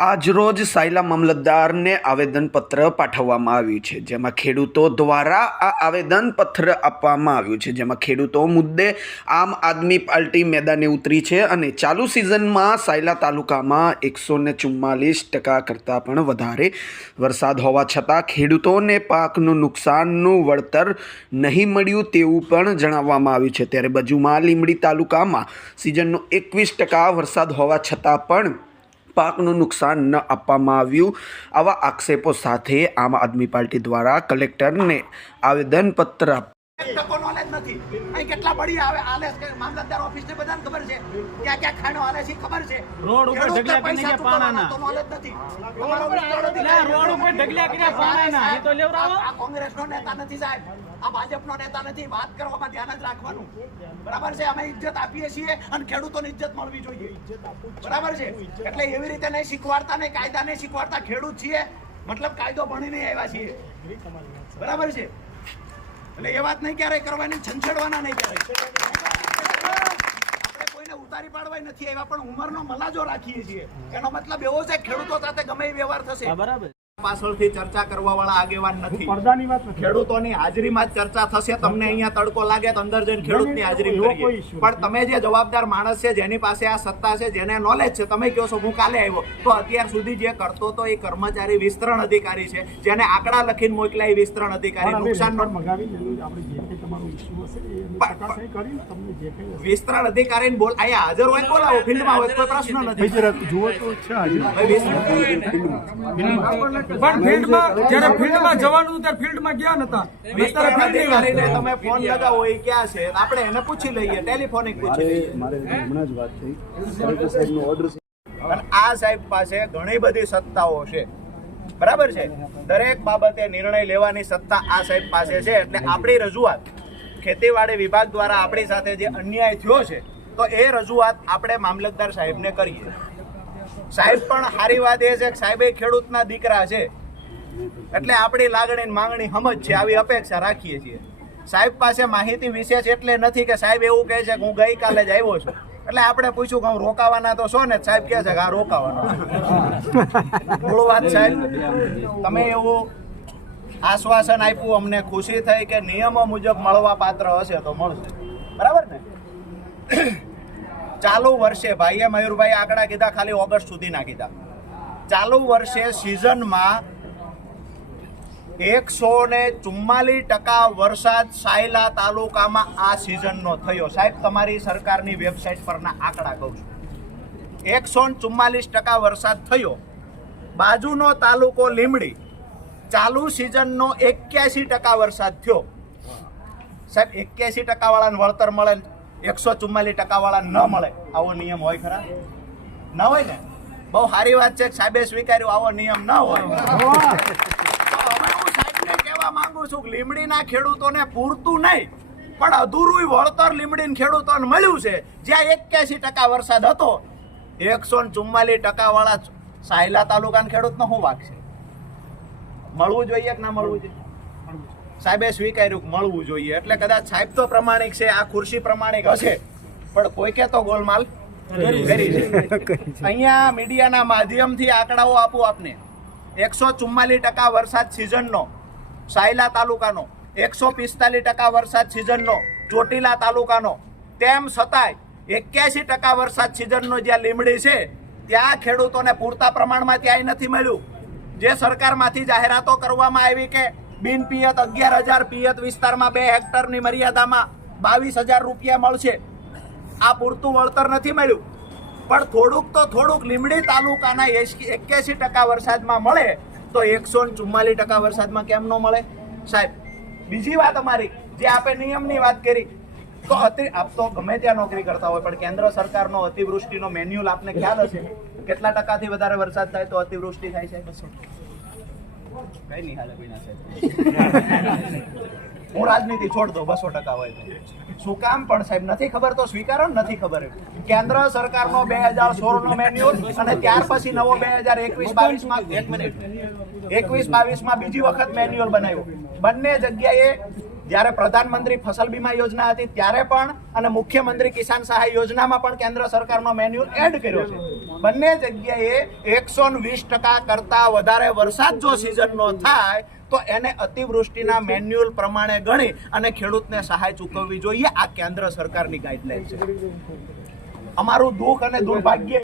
આજરોજ સાયલા મામલતદારને આવેદનપત્ર પાઠવવામાં આવ્યું છે, જેમાં ખેડૂતો દ્વારા આ આવેદનપત્ર આપવામાં આવ્યું છે, જેમાં ખેડૂતો મુદ્દે આમ આદમી પાર્ટી મેદાને ઉતરી છે અને ચાલુ સિઝનમાં સાયલા તાલુકામાં 144% કરતાં પણ વધારે વરસાદ હોવા છતાં ખેડૂતોને પાકનું નુકસાનનું વળતર નહીં મળ્યું તેવું પણ જણાવવામાં આવ્યું છે। ત્યારે બાજુમાં લીંબડી તાલુકામાં સિઝનનો 21% વરસાદ હોવા છતાં પણ પાકનું નુકસાન ન આપવામાં આવ્યું। આવા આક્ષેપો સાથે આમ આદમી પાર્ટી દ્વારા કલેક્ટરને આવેદનપત્ર ટકો નોલેજ નથી। અહીં કેટલા બળી આવે આલે કે મામલતદાર ઓફિસને બધાને ખબર છે, ક્યાં ક્યાં ખાણો આલે છે ખબર છે। રોડ ઉપર ઢગલા કરીને પાણાના તો નોલેજ નથી। રોડ ઉપર ઢગલા કરીને પાણાના એ તો લેવરાવો। આ કોંગ્રેસનો નેતા નથી સાહેબ, આ ભાજપનો નેતા નથી। વાત કરવામાં ધ્યાન જ રાખવાનું, બરાબર છે। અમે ઇજ્જત આપીએ છીએ અને ખેડૂતોને ઇજ્જત મળવી જોઈએ, બરાબર છે। એટલે એવી રીતે નહીં શીખવાડતા, નહીં કાયદા નહીં શીખવાડતા। ખેડૂત છીએ મતલબ કાયદો ભણીને આવ્યા છીએ, બરાબર છે। એટલે એ વાત નહીં ક્યારેય કરવાની, છંછેડવાના નહીં ક્યારેય। આપણે કોઈને ઉતારી પાડવા નથી આવ્યા, પણ ઉંમરનો મલાજો રાખીએ છીએ। એનો મતલબ એવો છે ખેડૂતો સાથે ગમે એ વ્યવહાર થશે, બરાબર। પાછળથી ચર્ચા કરવા વાળા આગેવાન નથી, ખેડૂતોની હાજરીમાં જ ચર્ચા થશે। તમને અહીંયા તડકો લાગે તો અંદર જઈને ખેડૂતની હાજરી કરીએ, પણ તમે જે જવાબદાર માણસ છે, જેની પાસે આ સત્તા છે, જેને નોલેજ છે, તમે કહો છો હું કાલે આવ્યો, તો અત્યાર સુધી જે કરતો તો એ કર્મચારી વિસ્તરણ અધિકારી છે, જેને આંકડા લખીને મોકલાય વિસ્તરણ અધિકારી। નુકસાન વિસ્તરણ અધિકારી બોલ અહીંયા હાજર હોય બોલાવો, ફિલ્ડમાં હોય કોઈ પ્રશ્ન નથી। પણ ફિલ્ડમાં જ્યારે ફિલ્ડમાં જવાનું ત્યારે ફિલ્ડમાં ગયા નતા। વિસ્તરણ અધિકારીને તમે ફોન લગાવો એ ક્યાં છે, આપણે એને પૂછી લઈએ, ટેલિફોનિક પૂછી લઈએ। મારે હમણાં જ વાત થઈ, સાહેબનો ઓર્ડર છે અને આ સાહેબ પાસે ઘણી બધી સત્તાઓ છે, બરાબર છે। દરેક બાબતે નિર્ણય લેવાની સત્તા આ સાહેબ પાસે છે। એટલે આપણી રજૂઆત ખેતીવાડી વિભાગ દ્વારા આપણી સાથે જે અન્યાય થયો છે, તો એ રજૂઆત આપણે મામલતદાર સાહેબને કરીએ। સાહેબ પણ સારી વાત એ છે કે સાહેબ એ ખેડૂતના દીકરા છે, એટલે આપણી લાગણી માંગણી સમજ છે, આવી અપેક્ષા રાખીએ છીએ। સાહેબ પાસે માહિતી વિશેષ એટલે નથી કે સાહેબ એવું કહે છે કે હું ગઈકાલે જ આવ્યો છું, એટલે આપણે પૂછ્યું કે હું રોકાવાના તો છો ને, સાહેબ કહે છે કે હા રોકાવાનો। મૂળ વાત સાહેબ, તમે એવું આશ્વાસન આપ્યું, અમને ખુશી થઈ કે નિયમો મુજબ મળવા પાત્ર હશે તો મળશે, બરાબર ને। ચાલુ વર્ષે ભાઈએ મયુરભાઈ આંકડા કીધા, ખાલી ઓગસ્ટ સુધીના કીધા। ચાલુ વર્ષે સિઝનમાં 144% વરસાદ સાયલા તાલુકામાં આ સિઝનનો થયો। સાહેબ તમારી સરકારની વેબસાઇટ પરના આંકડા કહું છું, 144% વરસાદ થયો। બાજુનો તાલુકો લીંબડી, ચાલુ સિઝનનો 81% વરસાદ થયો। સાહેબ 81% વાળાને વળતર મળે, 144% વાળા ન મળે, આવો નિયમ હોય ખરા? ન હોય ને। બહુ સારી વાત છે કે સાહેબે સ્વીકાર્યું, આવો નિયમ ન હોય। હવે હું સાહેબને કહેવા માંગુ છું કે લીંબડીના ખેડૂતોને પૂરતું નહીં પણ અધૂરું વળતર લીંબડીના ખેડૂતોને મળ્યું છે। જ્યાં 81% વરસાદ હતો, 144% વાળા સાયલા તાલુકાના ખેડૂતનો શું વાક છે? મળવું જોઈએ કે ના મળવું જોઈએ? સાહેબે સ્વીકાર્યું કે મળવું જોઈએ, એટલે કદાચ સાહેબ તો પ્રમાણિક છે, આ ખુરશી પ્રમાણિક હશે, પણ કોઈકે તો ગોલમાલ કરી છે। અહીંયા મીડિયાના માધ્યમથી આંકડાઓ આપું આપને। 144% વરસાદ સિઝનનો સાયલા તાલુકાનો, 145% વરસાદ સિઝનનો ચોટીલા તાલુકાનો, તેમ છતાંય 81% વરસાદ સિઝનનો જ્યાં લીંબડી છે, ત્યાં ખેડૂતોને પૂરતા પ્રમાણમાં ત્યાંય નથી મળ્યું। જે સરકારમાંથી જાહેરાતો કરવામાં આવી કે બિન પિયત 11,000, પિયત વિસ્તારમાં 2 હેક્ટરની મર્યાદામાં 22,000 રૂપિયા મળશે, આ પૂરતું વળતર નથી મળ્યું। પણ થોડુંક તો થોડુંક લીંબડી તાલુકાના 81% વરસાદમાં મળે, તો 144% વરસાદમાં કેમ ન મળે? સાહેબ બીજી વાત અમારી, જે આપણે નિયમની વાત કરી, તો આપ તો ગમે ત્યાં નોકરી કરતા હોય, પણ કેન્દ્ર સરકારનો અતિવૃષ્ટિનો મેન્યુઅલ આપને ખ્યાલ હશે, કેટલા ટકાથી વધારે વરસાદ થાય તો અતિવૃષ્ટિ થાય છે? કઈ નહીં હાલે કોઈના સાહેબ, હું રાજનીતિ છોડ દો, 200% હોય તો શું કામ? પણ સાહેબ નથી ખબર તો સ્વીકારો, નથી ખબર। કેન્દ્ર સરકારનો 2016નો મેન્યુઅલ અને ત્યાર પછી નવો 2021-22માં 1 મિનિટ 21-22માં બીજી વખત મેન્યુઅલ બનાવ્યો। બંને જગ્યાએ જ્યારે પ્રધાનમંત્રી ફસલ બીમા યોજના હતી ત્યારે પણ અને મુખ્યમંત્રી કિસાન સહાય યોજનામાં પણ કેન્દ્ર સરકારનો મેન્યુઅલ એડ કર્યો છે। બંને જગ્યાએ 120% કરતા વધારે વરસાદ જો સિઝનનો થાય તો એને અતિવૃષ્ટિના મેન્યુઅલ પ્રમાણે ગણી અને ખેડૂતને સહાય ચૂકવવી જોઈએ. આ કેન્દ્ર સરકારની ગાઈડલાઈન છે. અમારું દુઃખ અને દુર્ભાગ્ય